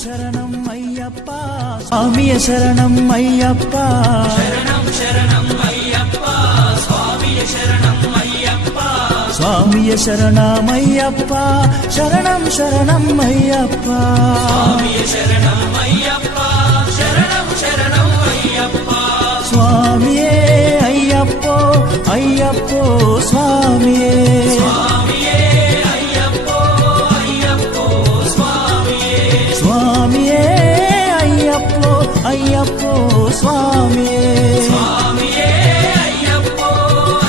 శరణం అయ్యప్ప స్వామియ శరణం అయ్యప్ప శరణం శరణం అయ్యప్ప స్వామియ శరణం అయ్యప్ప స్వామియ శరణమయ్యప్ప శరణం శరణం అయ్యప్ప స్వామియ శరణం అయ్యప్ప శరణం శరణం అయ్యప్ప స్వామియే అయ్యప్పో అయ్యప్పో స్వామియే స్వామియే అయ్యప్పో అయ్యప్పో స్వామియే స్వామియే అయ్యప్పో అయ్యప్పో స్వామియే స్వామియే అయ్యప్పో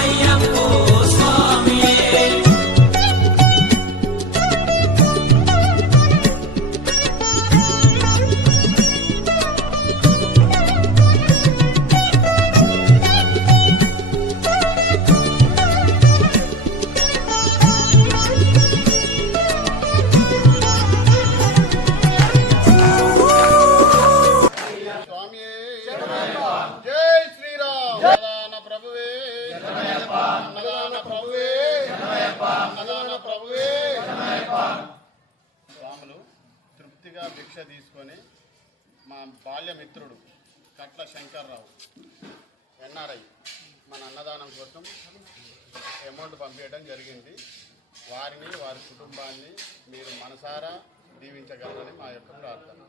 అయ్యప్పో స్వామియే జై శ్రీరామ్ అన్నదాన ప్రభువే అన్నదాన ప్రభువే అన్నదాన ప్రభువే స్వాములు తృప్తిగా భిక్ష తీసుకొని మా బాల్యమిత్రుడు కట్ల శంకర్రావు ఎన్ఆర్ఐ మన అన్నదానం కోసం అమౌంట్ పంపించడం జరిగింది. వారిని వారి కుటుంబాన్ని మీరు మనసారా దీవించగలరని మా యొక్క ప్రార్థన.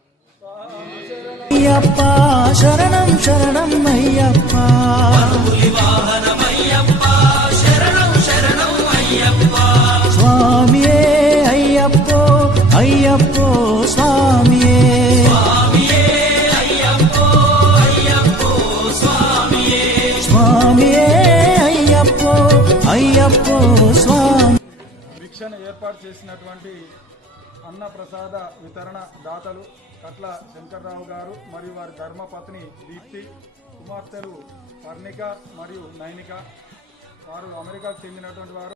అయ్యప్ప శరణం శరణం అయ్యప్ప వాహనమయ్యప్ప శరణం శరణం అయ్యప్ప స్వామియే అయ్యప్పో అయ్యప్పో స్వామియే స్వామియే అయ్యప్పో అయ్యప్పో స్వామియే స్వామియే అయ్యప్పో అయ్యప్పో స్వామి భిక్షను ఏర్పాటు చేసినటువంటి అన్న ప్రసాద వితరణ దాతలు కట్ల శంకర్రావు గారు మరియు వారి ధర్మపత్ని దీప్తి, కుమార్తెలు పర్ణిక మరియు నైనిక. వారు అమెరికాకు చెందినటువంటి వారు.